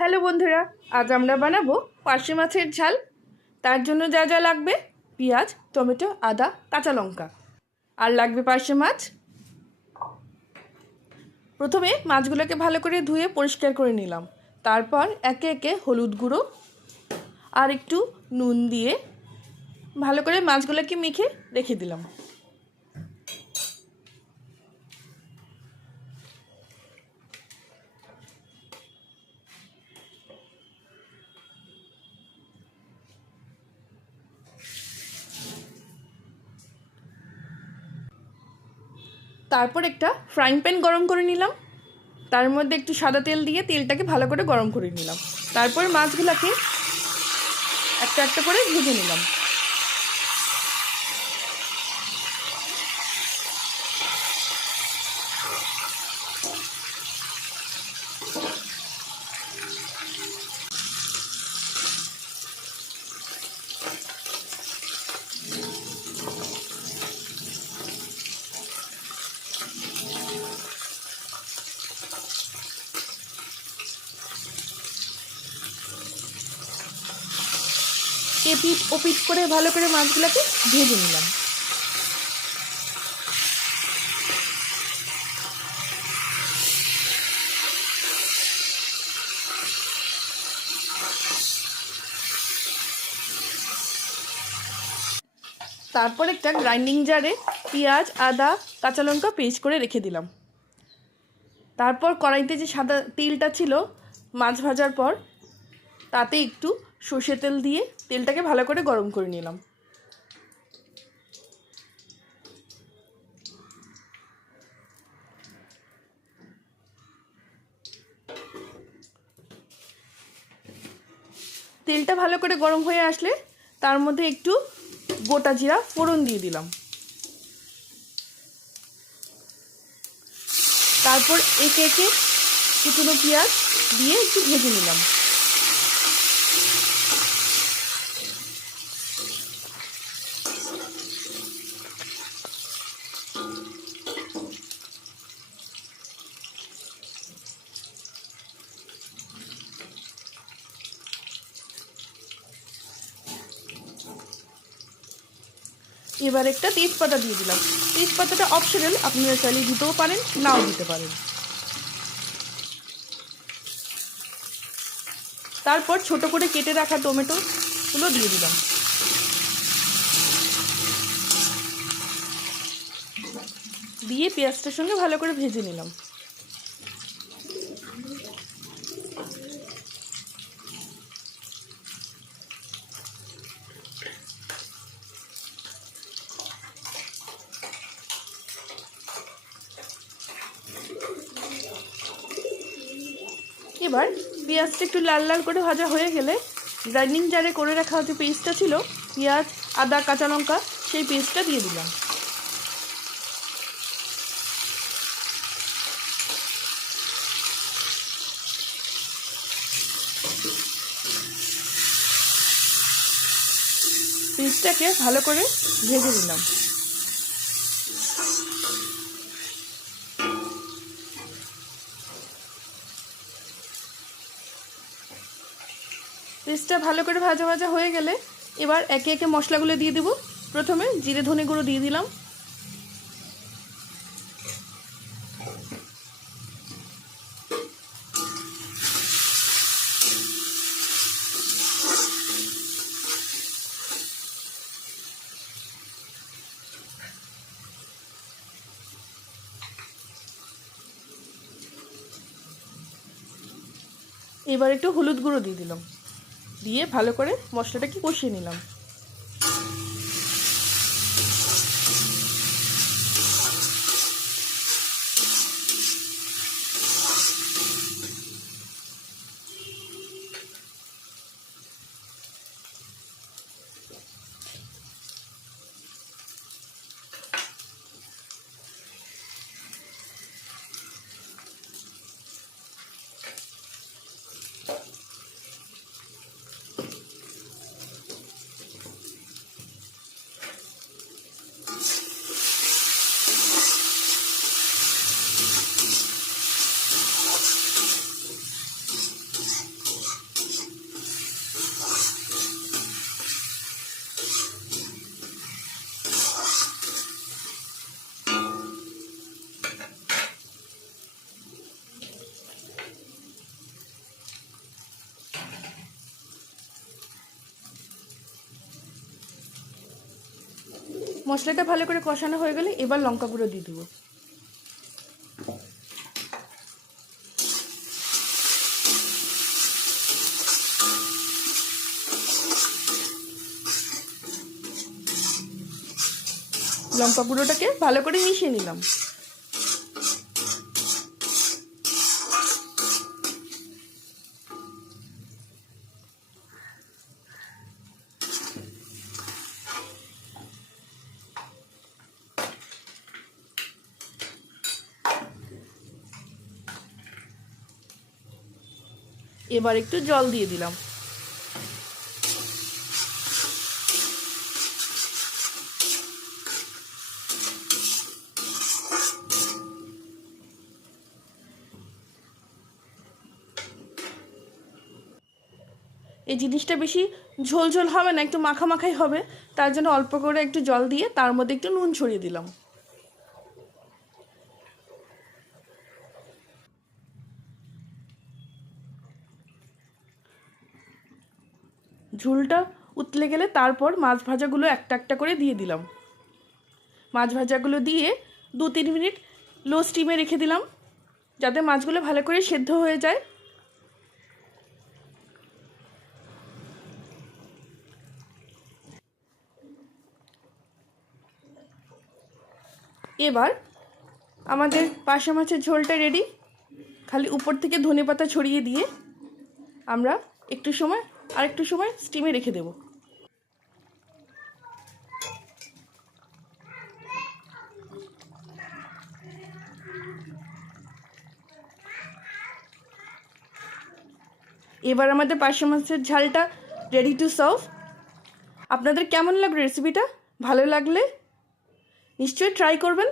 Hello বন্ধুরা, আজ আমরা বানাবো পার্শে মাছের ঝাল। তার জন্য যা যা লাগবে: পেঁয়াজ, টমেটো, আদা, কাঁচা লঙ্কা। আর লাগবে পার্শে মাছ। প্রথমে মাছগুলোকে ভালো করে ধুয়ে পরিষ্কার করে নিলাম। তারপর একে একে হলুদ গুঁড়ো আর একটু নুন দিয়ে ভালো করে মাছগুলোকে মেখে রেখে দিলাম। তারপর একটা ফ্রাইং প্যান গরম করে নিলাম। তার মধ্যে একটু সাদা তেল দিয়ে তেলটাকে ভালো করে গরম করে নিলাম। তারপর মাছগুলোকে একটা একটা করে ভেজে নিলাম। এপিট ওপিট করে ভালো করে মাছগুলোকে ভেজে নিলাম। তারপর একটা গ্রাইন্ডিং জারে পেঁয়াজ, আদা, কাঁচা লঙ্কা পেস্ট করে রেখে দিলাম। তারপর কড়াইতে যে সাদা তেলটা ছিল মাছ ভাজার পর, তাতে একটু সর্ষে তেল দিয়ে তেলটাকে ভালো করে গরম করে নিলাম। তেলটা ভালো করে গরম হয়ে আসলে তার মধ্যে একটু গোটা জিরা ফোড়ন দিয়ে দিলাম। তারপর একে একে কুচনো পেঁয়াজ দিয়ে একটু ভেজে নিলাম। এবার একটা তেজপাতা দিয়ে দিলাম। তেজপাতাটা অপশনাল, আপনারা চাইলে দিতেও পারেন, নাও দিতে পারেন। তারপর ছোট করে কেটে রাখা টমেটোগুলো দিয়ে দিলাম। দিয়ে পেঁয়াজটার সঙ্গে ভালো করে ভেজে নিলাম। এবার পেঁয়াজটা একটু লাল লাল করে ভাজা হয়ে গেলে গ্রাইন্ডিং জারে করে রাখা যে পেস্টটা ছিল পেঁয়াজ, আদা, কাঁচা লঙ্কা, সেই পেস্টটা দিয়ে দিলাম। পেস্টটাকে ভালো করে ভেজে নিলাম। পেস্টটা ভালো করে ভাজা ভাজা হয়ে গেলে এবার একে একে মশলাগুলো দিয়ে দেব। প্রথমে জিরে ধনে গুঁড়ো দিয়ে দিলাম। এবার একটু হলুদ গুঁড়ো দিয়ে দিলাম, দিয়ে ভালো করে মশলাটাকে কষিয়ে নিলাম। মশলাটা ভালো করে কষানো হয়ে গেলে এবার লঙ্কা গুঁড়ো দিয়ে দেবো। লঙ্কা গুঁড়োটাকে ভালো করে মিশিয়ে নিলাম। এবার একটু জল দিয়ে দিলাম। এই জিনিসটা বেশি ঝোল ঝোল হবে না, একটু মাখা মাখাই হবে, তার জন্য অল্প করে একটু জল দিয়ে তার মধ্যে একটু নুন ছড়িয়ে দিলাম। ঝোলটা উতলে গেলে তারপর মাছ ভাজাগুলো একটা একটা করে দিয়ে দিলাম। মাছ ভাজাগুলো দিয়ে 2-3 মিনিট লো স্টিমে রেখে দিলাম যাতে মাছগুলো ভালো করে সেদ্ধ হয়ে যায়। এবার আমাদের পার্শে মাছের ঝোলটা রেডি। খালি উপর থেকে ধনেপাতা ছড়িয়ে দিয়ে আমরা একটু সময় স্টিমে রেখে দেব। এবার আমাদের পার্শে মাছের ঝালটা রেডি টু সার্ভ। আপনাদের কেমন লাগলো রেসিপিটা? ভালো লাগলে নিশ্চয়ই ট্রাই করবেন।